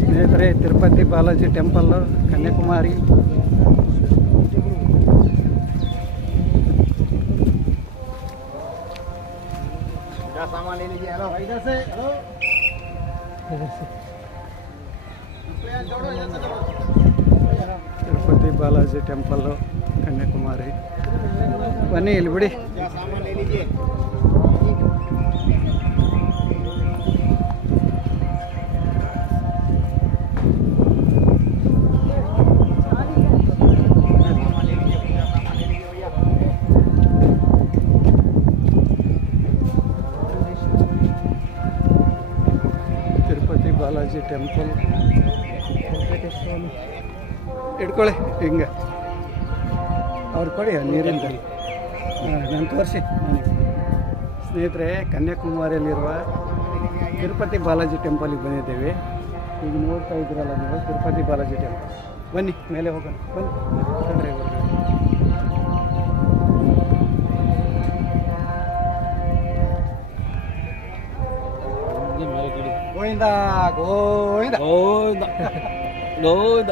ಸ್ನೇಹಿತರೆ Tirupati Balaji temple सामान ले लीजिए हेलो इधर से हेलो ತಿರುಪತಿ ಬಾಲಾಜಿ ಟೆಂಪಲ್ಲು ಕನ್ಯಾಕುಮಾರಿ ಬನ್ನಿ ಇಲ್ಲಿ ಬಿಡಿ क्या ಟೆಂಪಲ್ ಇಟ್ಕೊಳ್ಳಿ ಹಿಂಗೆ. ಅವ್ರು ಕೊಡಿ ನೀರಿಂದ. ನಾನು ತೋರಿಸಿ. ಸ್ನೇಹಿತರೆ ಕನ್ಯಾಕುಮಾರಿಯಲ್ಲಿರುವ ತಿರುಪತಿ ಬಾಲಾಜಿ ಟೆಂಪಲಿಗೆ ಬಂದಿದ್ದೇವೆ. ಈಗ ನೋಡ್ತಾ ಇದ್ದೀರಲ್ಲ ನೀವು ತಿರುಪತಿ ಬಾಲಾಜಿ ಟೆಂಪಲ್ ಬನ್ನಿ ಮೇಲೆ ಹೋಗೋಣ. ಬನ್ನಿ. ಗೋವಿಂದ ಗೋವಿಂದ. ಗೋವಿಂದ. ಗೋವಿಂದ.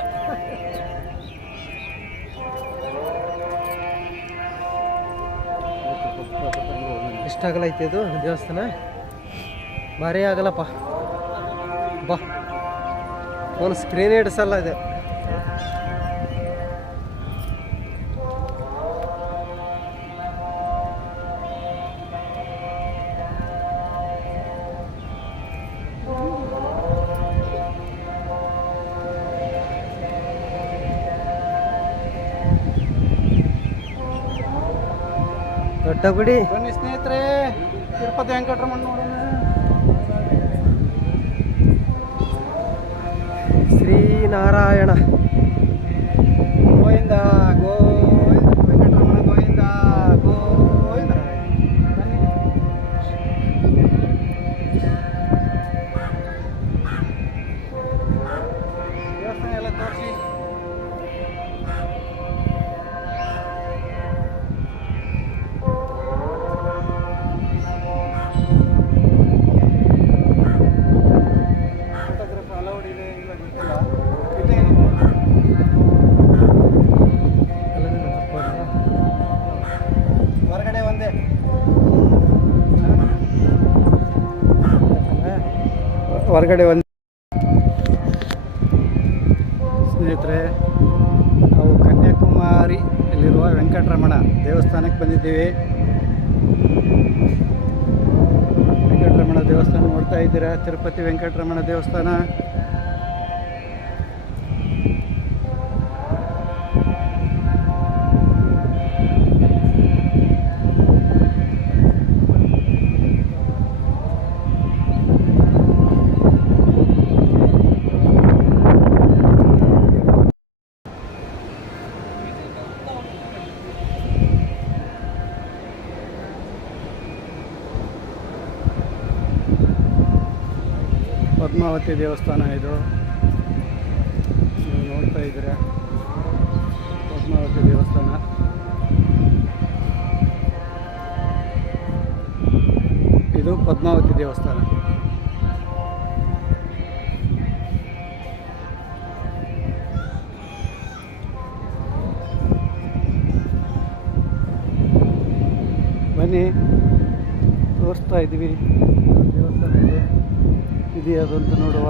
ಇಷ್ಟ ಅಗಲ ಐತೆ ಇದು ದೇವಸ್ಥಾನ? ಭಾರಿ ಆಗಲ್ಲಪ್ಪ. ಬಾ. ಒಂದು ಸ್ಕ್ರೀನ್ ಹಿಡಿಸಲ್ಲ ಇದೆ. ಗುಡಿ? ಬನ್ನಿ ಸ್ನೇಹಿತರೆ ತಿರುಪತಿ ವೆಂಕಟರಮಣ ನೋಡೋಣ. ಶ್ರೀನಾರಾಯಣ. ಹೊರಗಡೆ ಒಂದು ಸ್ನೇಹಿತರೆ, ನಾವು ಕನ್ಯಾಕುಮಾರಿಯಲ್ಲಿರುವ ವೆಂಕಟರಮಣ ದೇವಸ್ಥಾನಕ್ಕೆ ಬಂದಿದ್ದೀವಿ. ವೆಂಕಟರಮಣ ದೇವಸ್ಥಾನ ನೋಡ್ತಾ ಇದ್ದೀರಾ? ತಿರುಪತಿ ವೆಂಕಟರಮಣ ದೇವಸ್ಥಾನ. ಪದ್ಮಾವತಿ ದೇವಸ್ಥಾನ ಇದು. ನೀವು ನೋಡ್ತಾ ಇದ್ದೀರಾ? ಪದ್ಮಾವತಿ ದೇವಸ್ಥಾನ. ಇದು ಪದ್ಮಾವತಿ ದೇವಸ್ಥಾನ. ಬನ್ನಿ. ತೋರಿಸ್ತಾ ಇದ್ದೀವಿ. ಇದೆಯಾ ಅದಂತ ನೋಡುವ.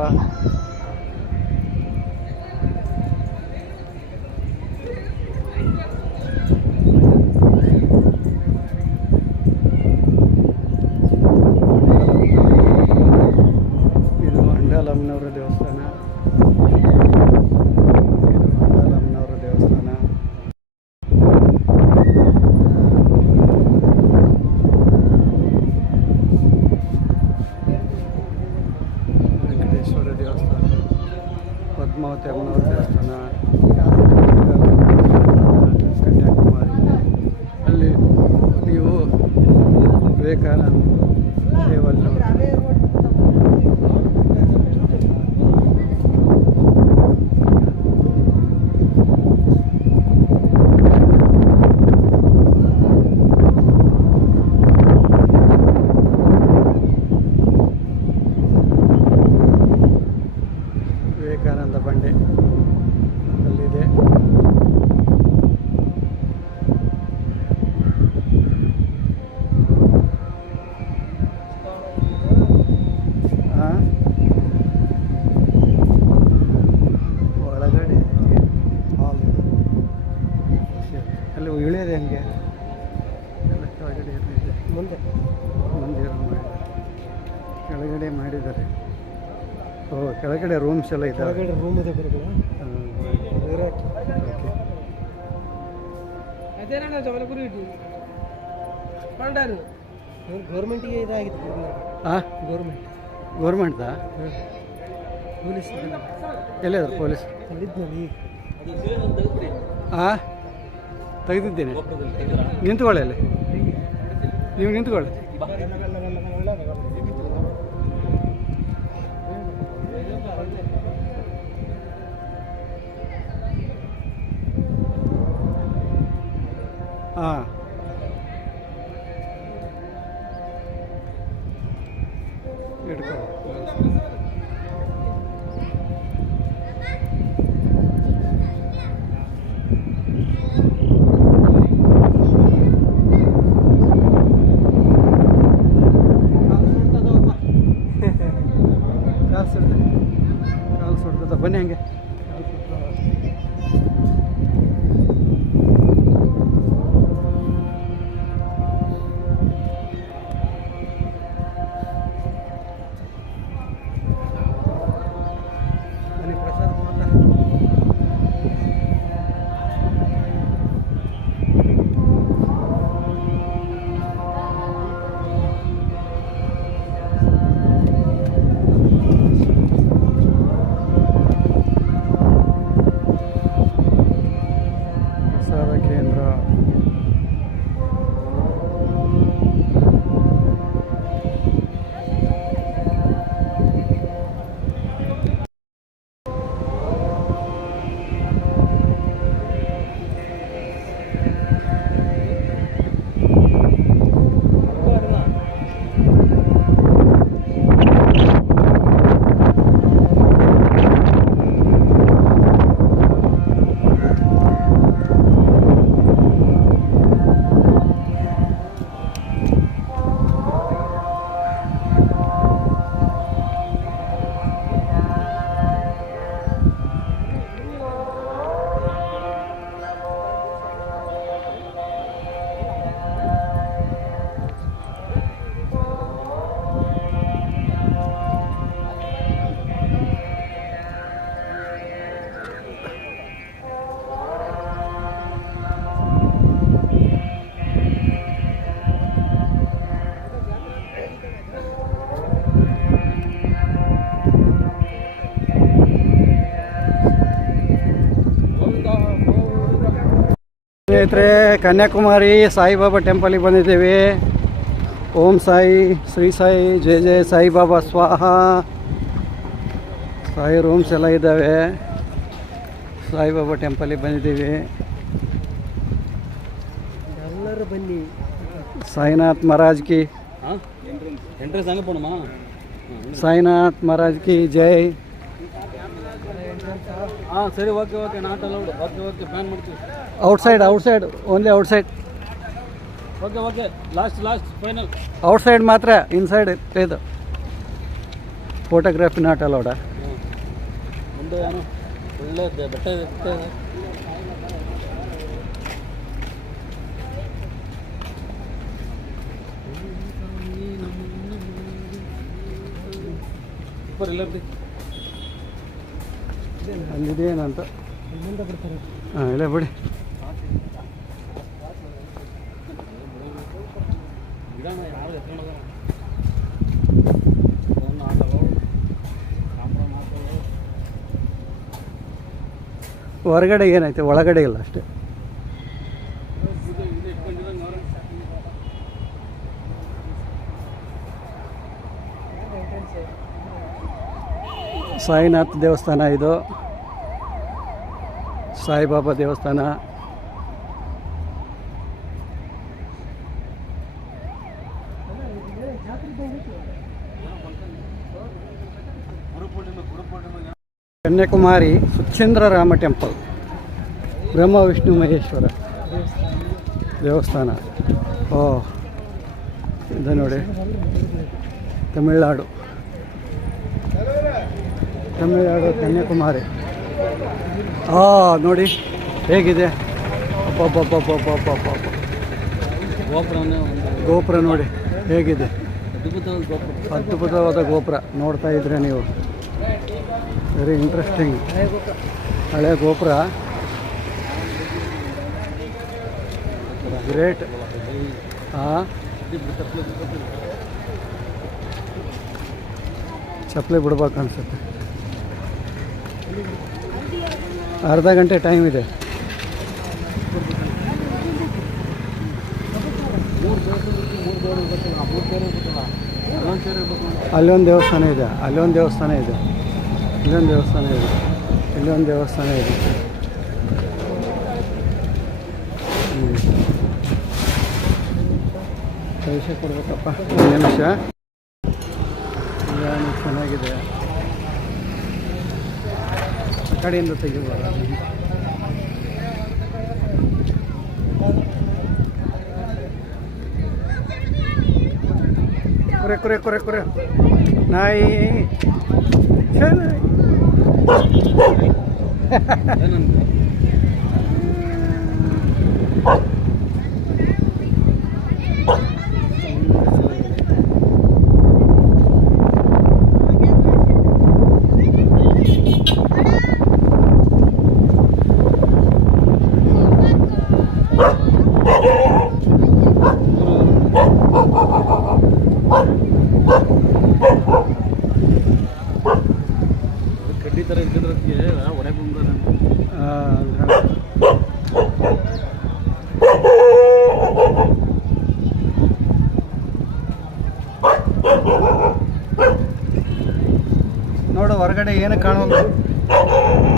ಪದ್ಮಾವತಿ ಅಮ್ಮನವರ ದೇವಸ್ಥಾನ ರೂಮ್ಸ್ ಎಲ್ಲ ಇದ್ದಾವೆ ಕೆಳಗಡೆ ರೂಮ್ ಇದೆ ಅದೇನಣ್ಣ ಜಬಲಪುರಿ ಇಟ್ಟು ಪಂಡಾರು. ಗೌರ್ಮೆಂಟಿಗೆ ಇದಾಗಿತ್ತು ಗೌರ್ಮೆಂಟ್. ಗೌರ್ಮೆಂಟ್ದಾ? ಪೊಲೀಸ್. ಎಲ್ಲಿದ್ರು ಪೊಲೀಸ್? ಅಲ್ಲಿದ್ದು ತೆಗೆದಿದ್ದೀನಿ ನಿಂತ್ಕೊಳ್ಳಿ ಅಲ್ಲಿ. ನೀವು ನಿಂತ್ಕೊಳ್ಳಿ. ಹಾಂ ಸ್ನೇಹಿತರೆ ಕನ್ಯಾಕುಮಾರಿ ಸಾಯಿಬಾಬಾ ಟೆಂಪಲಿಗೆ ಬಂದಿದ್ದೀವಿ. ಓಂ ಸಾಯಿ ಶ್ರೀ ಸಾಯಿ ಜಯ ಜಯ ಸಾಯಿಬಾಬಾ ಸ್ವಾಹ. ಸಾಯಿ ರೂಮ್ಸ್ ಎಲ್ಲ ಇದ್ದಾವೆ. ಸಾಯಿಬಾಬಾ ಟೆಂಪಲಿಗೆ ಬಂದಿದ್ದೀವಿ. ಎಲ್ಲರೂ ಬನ್ನಿ. ಸಾಯಿನಾಥ್ ಮಹಾರಾಜ್ ಕಿ. ಎಂಟ್ರೆನ್ಸ್ ಹಂಗೆ ಪೋಣಮ್ಮ. ಸಾಯಿನಾಥ್ ಮಹಾರಾಜ್ ಕಿ ಜೈ. ಹಾಂ ಸರಿ okay okay not allowed okay okay fan ಮಾಡ್ತೀವಿ outside outside only outside okay okay last last final outside ಮಾತ್ರ ಇನ್ಸೈಡ್ ಇದು. ಫೋಟೋಗ್ರಫಿ ನಾಟ್ ಅಲೌಡ ಮುಂದೆ ಏನು ಒಳ್ಳೆ ಬೆಟ್ಟ ಬೆಟ್ಟ ಸೂಪರ್ ಇಲ್ಲ ಬಿಡಿ ಅಲ್ಲಿದೆ ಏನಂತ? ಮುಂದೆ ಬಿಡ್ತಾರೆ ಹಾಂ ಇಲ್ಲ ಬಿಡಿ. ಹೊರಗಡೆ ಏನಾಯ್ತು? ಒಳಗಡೆ ಇಲ್ಲ ಅಷ್ಟೇ ಇದು ಇದು ಇಟ್ಕೊಂಡಿರಂಗೆ ಅವ್ರೆ ಸಾಯಿನಾಥ್ ದೇವಸ್ಥಾನ ಇದು. ಸಾಯಿಬಾಬಾ ದೇವಸ್ಥಾನ. ಕನ್ಯಾಕುಮಾರಿ ಸುಚೇಂದ್ರ ರಾಮ ಟೆಂಪಲ್. ಬ್ರಹ್ಮ, ವಿಷ್ಣು, ಮಹೇಶ್ವರ ದೇವಸ್ಥಾನ. ಓ, ಇದು ನೋಡಿ. ತಮಿಳ್ನಾಡು. ತಮಿಳ್ನಾಡು ಕನ್ಯಾಕುಮಾರಿ. ಆ, ನೋಡಿ, ಹೇಗಿದೆ? ಗೋಪುರ ನೋಡಿ, ಹೇಗಿದೆ? ಅದ್ಭುತವಾದ ಗೋಪುರ ಅದ್ಭುತವಾದ ಗೋಪುರ ನೋಡ್ತಾ ಇದ್ರೆ ನೀವು. ವೆರಿ ಇಂಟ್ರೆಸ್ಟಿಂಗ್ ಹಳೆ ಗೋಪುರ. ಗ್ರೇಟ್ ಹಾಂ ಚಪ್ಪಲಿ ಬಿಡ್ಬೇಕು ಅನ್ಸುತ್ತೆ. ಅರ್ಧ ಗಂಟೆ ಟೈಮ್ ಇದೆ. ಅಲ್ಲೊಂದು ದೇವಸ್ಥಾನ ಇದೆ, ಅಲ್ಲೊಂದು ದೇವಸ್ಥಾನ ಇದೆ, ಇಲ್ಲೊಂದು ದೇವಸ್ಥಾನ ಇದೆ, ಇಲ್ಲೊಂದು ದೇವಸ್ಥಾನ ಇದೆ. ಕೊಡ್ಬೇಕಪ್ಪ. ಒಂದು ನಿಮಿಷ ಚೆನ್ನಾಗಿದೆ? ಕಡೆಯಿಂದ ತೆಗಿಬೋದು ಕುರೆ ಕುರೆ ಕುರೆ ಕುರೆ ನಾಯಿ ಛೆ,